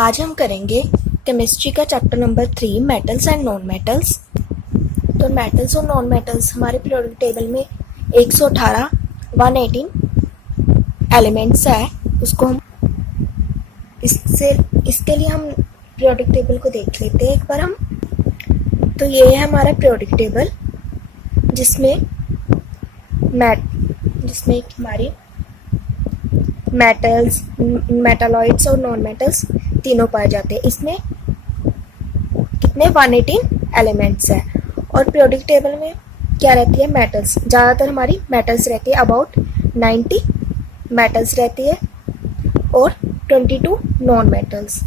आज हम करेंगे केमिस्ट्री का chapter number 3 metals and non metals. तो मेटल्स और नॉन मेटल्स हमारे पीरियोडिक टेबल में 118 118 एलिमेंट्स है। उसको हम इसके लिए हम पीरियोडिक टेबल को देख लेते हैं एक बार हम। तो ये है हमारा पीरियोडिक टेबल जिसमें हमारी मेटल्स, मेटालॉइड्स और नॉन मेटल्स तीनों पाए जाते हैं। इसमें कितने 118 एलिमेंट्स हैं। और पीरियोडिक टेबल में क्या रहती है, मेटल्स ज़्यादातर हमारी मेटल्स रहती है, अबाउट 90 मेटल्स रहती है और 22 नॉन मेटल्स।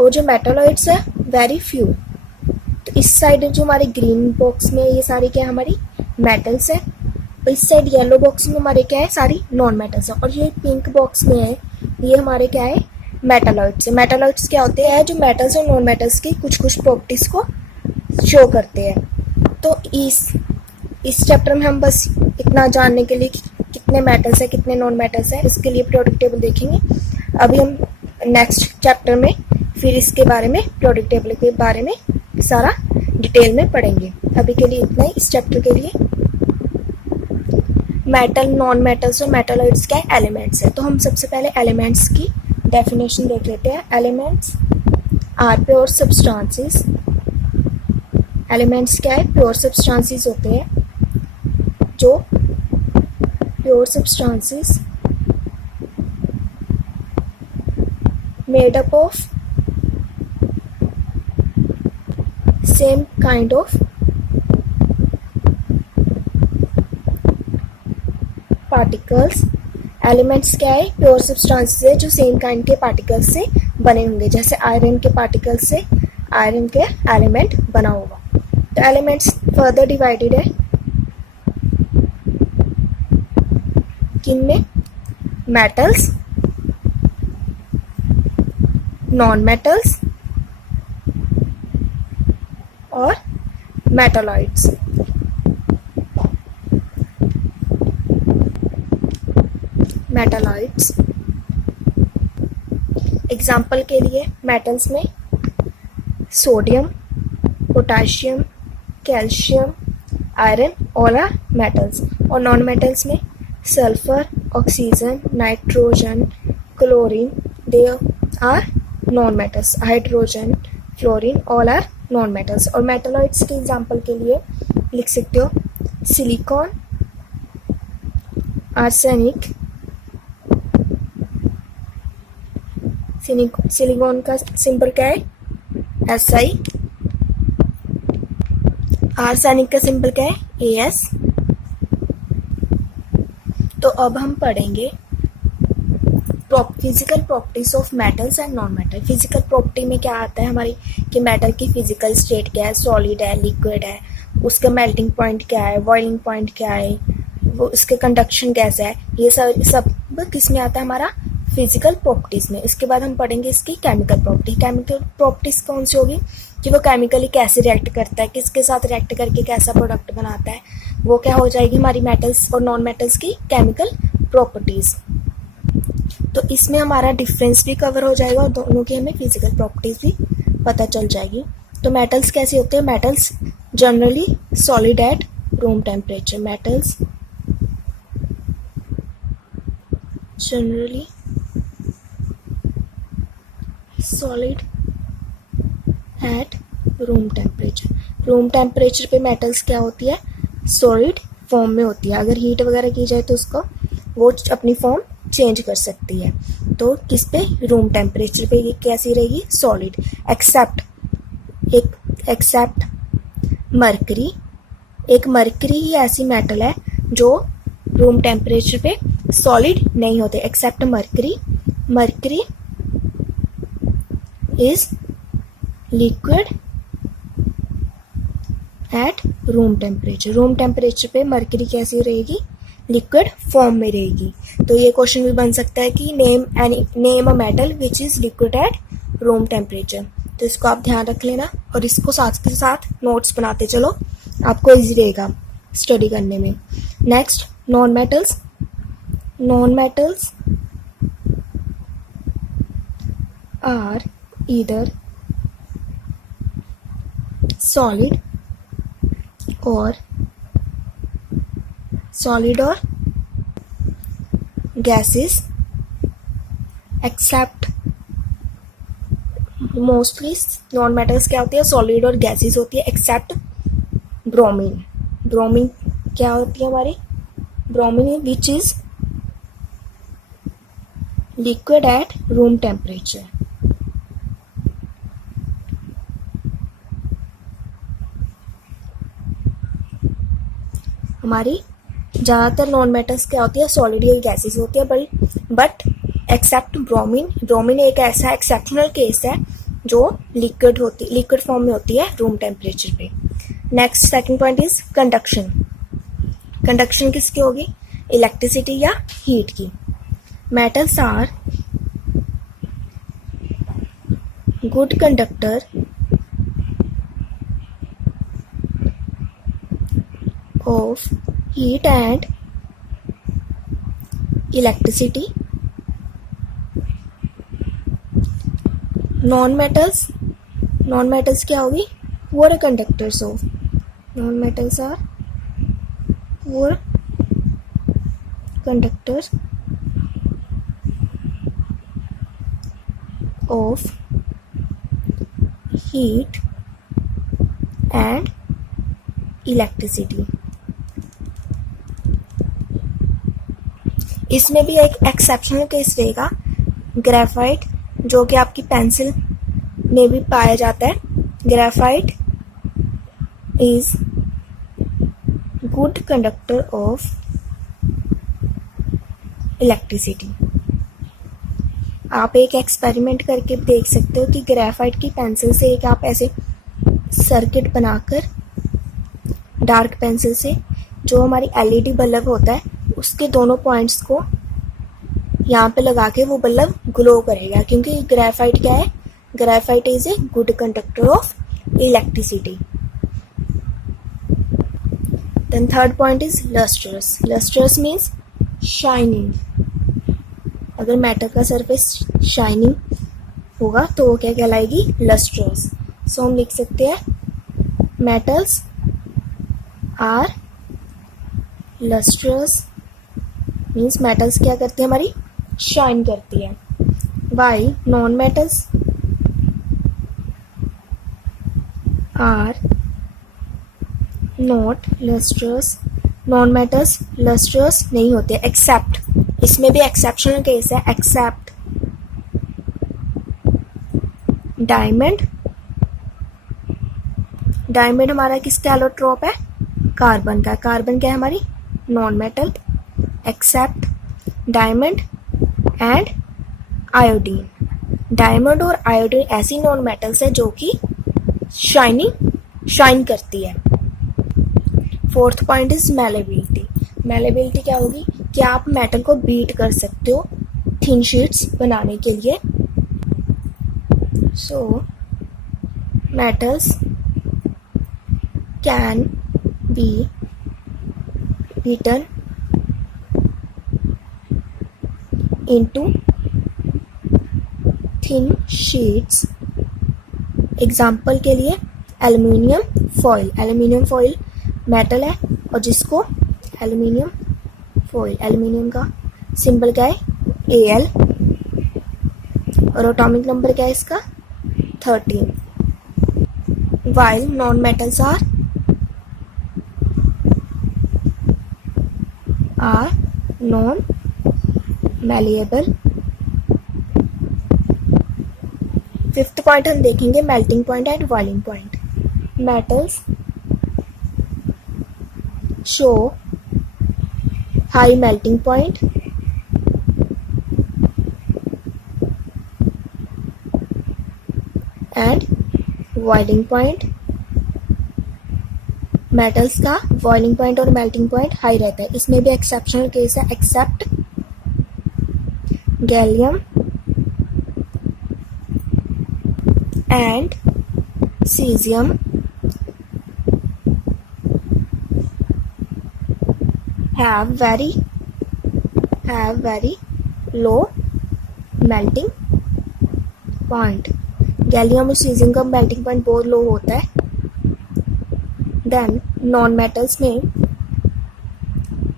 और जो मेटालॉइड्स है वेरी फ्यू। तो इस साइड जो हमारे ग्रीन बॉक्स में ये सारी क्या हमारी मेटल्स है, और इस साइड येलो बॉक्स में हमारे क्या है, सारी नॉन मेटल्स है। और ये पिंक बॉक्स में है ये हमारे क्या है, मेटालॉइड्स है। मेटालॉइड्स क्या होते हैं, जो मेटल्स और नॉन मेटल्स की कुछ कुछ प्रॉपर्टीज को शो करते हैं। तो इस चैप्टर में हम बस इतना जानने के लिए कि कितने मेटल्स है कितने नॉन मेटल्स है, इसके लिए पीरियोडिक टेबल देखेंगे। अभी हम नेक्स्ट चैप्टर में फिर इसके बारे में, पीरियोडिक टेबल के बारे में सारा डिटेल में पढ़ेंगे। अभी के लिए इतना ही इस चैप्टर के लिए। मेटल, नॉन मेटल्स और मेटालॉइड्स क्या एलिमेंट्स है। तो हम सबसे पहले एलिमेंट्स की डेफिनेशन देख लेते हैं। Elements are pure substances. Elements क्या है, प्योर सब्सटेंसेस होते हैं। जो pure substances made up of same kind of particles. Elements क्या है, प्योर सब्सटेंसेस है जो सेम काइंड के पार्टिकल्स से बने होंगे। जैसे आयरन के पार्टिकल से आयरन के एलिमेंट बना होगा। तो एलिमेंट्स फर्दर डिवाइडेड है किनमें, मेटल्स, नॉन मेटल्स और मेटालॉइड्स। मेटालॉइड्स एग्जाम्पल के लिए मेटल्स में sodium, potassium, calcium, iron, all are metals. और नॉन मेटल्स में sulphur, oxygen, nitrogen, chlorine, they are non metals. Hydrogen, fluorine, all are non metals. और metalloids के example के लिए लिख सकते हो सिलिकॉन, आर्सेनिक। सिलिकॉन का सिंबल क्या है, SI। आर्सेनिक का सिंबल क्या है, AS। तो अब हम पढ़ेंगे physical properties of metals and non metal. Physical property में क्या आता है हमारी, कि मेटल की फिजिकल स्टेट क्या है, सॉलिड है, लिक्विड है, उसका मेल्टिंग पॉइंट क्या है, बॉइलिंग पॉइंट क्या है, वो उसके कंडक्शन कैसा है, ये सब किस में आता है, हमारा फिजिकल प्रॉपर्टीज में। इसके बाद हम पढ़ेंगे इसकी केमिकल प्रॉपर्टी। केमिकल प्रॉपर्टीज कौन सी होगी, कि वो केमिकली कैसे रिएक्ट करता है, किसके साथ रिएक्ट करके कैसा प्रोडक्ट बनाता है, वो क्या हो जाएगी हमारी मेटल्स और नॉन मेटल्स की केमिकल प्रॉपर्टीज। तो इसमें हमारा डिफरेंस भी कवर हो जाएगा और दोनों की हमें फिजिकल प्रॉपर्टीज भी पता चल जाएगी। तो मेटल्स कैसे होते हैं, metals generally solid at room temperature. Metals generally solid at room temperature. Room temperature पे मेटल्स क्या होती है, सॉलिड फॉर्म में होती है। अगर हीट वगैरह की जाए तो उसको वो अपनी फॉर्म चेंज कर सकती है। तो किस पे, रूम टेम्परेचर पे ये कैसी रहेगी, सॉलिड। Except mercury. एक मरकरी ही ऐसी मेटल है जो रूम टेम्परेचर पे सॉलिड नहीं होते, except mercury. Mercury is liquid at room temperature. Room temperature पे मरकरी कैसी रहेगी, लिक्विड फॉर्म में रहेगी। तो ये क्वेश्चन भी बन सकता है कि name a metal which is liquid at room temperature. तो इसको आप ध्यान रख लेना और इसको साथ के साथ नोट्स बनाते चलो, आपको इजी रहेगा स्टडी करने में। Next non metals. Non metals are either solid or gases except mostly non metals क्या होती है, सॉलिड और गैसेस होती है एक्सेप्ट ब्रोमीन. ब्रोमीन क्या होती है हमारी, bromine which is liquid at room temperature. हमारी ज़्यादातर नॉन मेटल्स क्या होती है, सॉलिड या गैसेस होती है, बट एक्सेप्ट ब्रोमीन. ब्रोमीन एक ऐसा एक्सेप्शनल केस है जो लिक्विड फॉर्म में होती है रूम टेम्परेचर पे. Next second point is conduction. Conduction किसकी होगी, इलेक्ट्रिसिटी या हीट की. Metals are good conductor of heat and electricity. Non-metals क्या होगी, poor conductors of. Non-metals are poor conductors of heat and electricity. इसमें भी एक एक्सेप्शनल केस रहेगा, ग्रेफाइट, जो कि आपकी पेंसिल में भी पाया जाता है. Graphite is good conductor of electricity. आप एक एक्सपेरिमेंट करके देख सकते हो कि ग्रेफाइट की पेंसिल से एक आप ऐसे सर्किट बनाकर डार्क पेंसिल से, जो हमारी एलईडी बल्ब होता है, उसके दोनों पॉइंट्स को यहाँ पे लगा के वो बल्ब ग्लो करेगा, क्योंकि ग्रेफाइट क्या है, graphite is a good conductor of electricity. Then third point is lustrous. Lustrous means shining. अगर मेटल का सरफेस शाइनिंग होगा तो वो क्या कहलाएगी, लस्ट्रस. सो हम लिख सकते हैं metals are lustrous. Means metals क्या करते हैं, हमारी शाइन करती है. Why non metals are not lustrous. Non metals lustrous नहीं होते एक्सेप्ट, इसमें भी एक्सेप्शनल केस है, एक्सेप्ट डायमंड. डायमंड हमारा किसका एलोट्रोप है, कार्बन का. कार्बन क्या है हमारी non metal. Except diamond and iodine. Diamond और आयोडीन ऐसी नॉन मेटल्स है जो कि शाइन करती है. Fourth point is malleability. Malleability क्या होगी, कि आप मेटल को बीट कर सकते हो थिन शीट्स बनाने के लिए. So metals can be beaten into thin sheets. Example के लिए aluminium foil. Aluminium foil metal है और जिसको एल्यूमिनियम फॉइल, एल्यूमिनियम का सिंबल क्या है, Al, और एटॉमिक नंबर क्या है इसका 13. while non metals are non malleable. Fifth point हम देखेंगे melting point and boiling point. Metals show high melting point and boiling point. Metals का बॉइलिंग पॉइंट और मेल्टिंग पॉइंट हाई रहता है. इसमें भी एक्सेप्शनल केस है, except gallium and cesium have very low melting point, gallium और caesium का melting point बहुत लो होता है। देन नॉन मेटल्स में,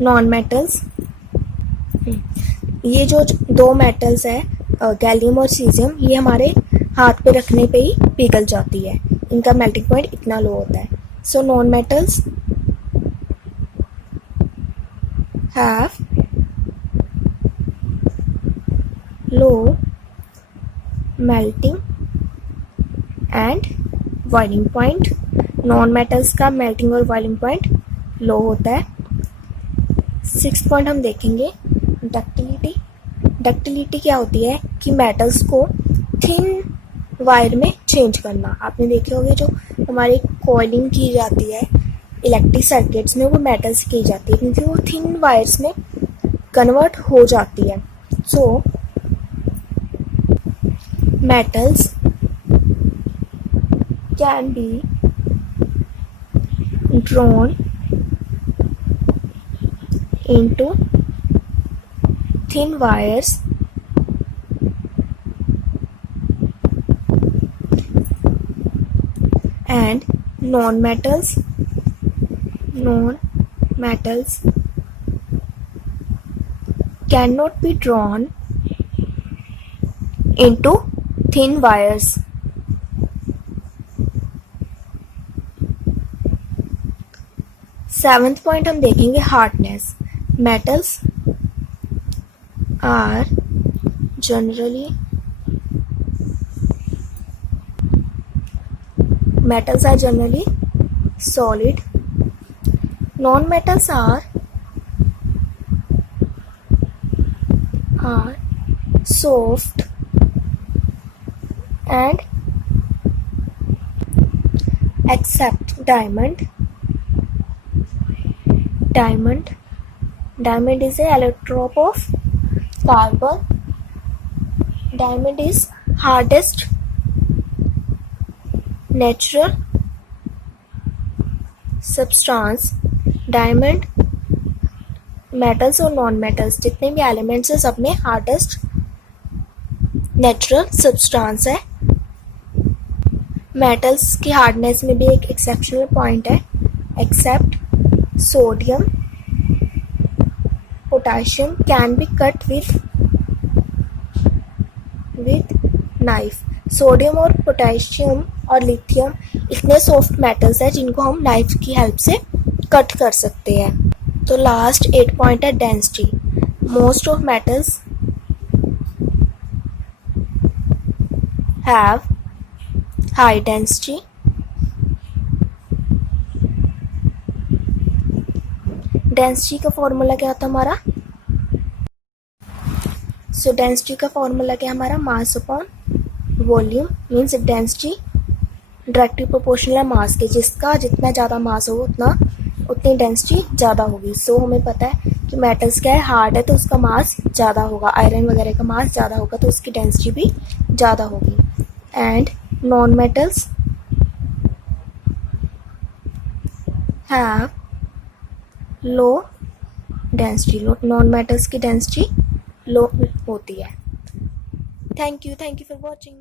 नॉन मेटल्स, ये जो दो मेटल्स है गैलियम और सीजियम, ये हमारे हाथ पे रखने पे ही पिघल जाती है, इनका मेल्टिंग पॉइंट इतना लो होता है। So non metals have low melting and boiling point. Non metals का मेल्टिंग और बॉइलिंग पॉइंट लो होता है। 6th पॉइंट हम देखेंगे डक्टिलिटी। डक्टिलिटी क्या होती है कि मेटल्स को थिन वायर में चेंज करना। आपने देखे होंगे जो हमारी कॉइलिंग की जाती है इलेक्ट्रिक सर्किट्स में, वो मेटल से की जाती है क्योंकि वो थिन वायर्स में कन्वर्ट हो जाती है। So metals can be drawn into thin wires and non-metals cannot be drawn into thin wires. Seventh point हम देखेंगे hardness. metals are generally solid. Non-metals are soft and except diamond. Diamond is an allotrope of carbon. Diamond is hardest natural substance. Diamond, metals और non metals जितने भी elements हैं सब में hardest natural substance है। Metals की hardness में भी एक एक्सेप्शनल पॉइंट है, except sodium, potassium can be cut with knife. Sodium और पोटेशियम और लिथियम इतने सॉफ्ट मेटल्स हैं जिनको हम नाइफ की हेल्प से कट कर सकते हैं। तो लास्ट 8 पॉइंट है density. Most of metals have high density. Density का फॉर्मूला क्या होता है हमारा? सो डेंसिटी का फॉर्मूला क्या हमारा? Mass upon volume, means density directly proportional है मास के, जिसका जितना ज़्यादा मास होगा उतनी डेंसिटी ज़्यादा होगी। सो हमें पता है कि मेटल्स क्या है, हार्ड है तो उसका मास ज़्यादा होगा, आयरन वगैरह का मास ज़्यादा होगा तो उसकी डेंसिटी भी ज़्यादा होगी। And non metals have low density. Non metals की डेंसिटी लो होती है। Thank you for watching.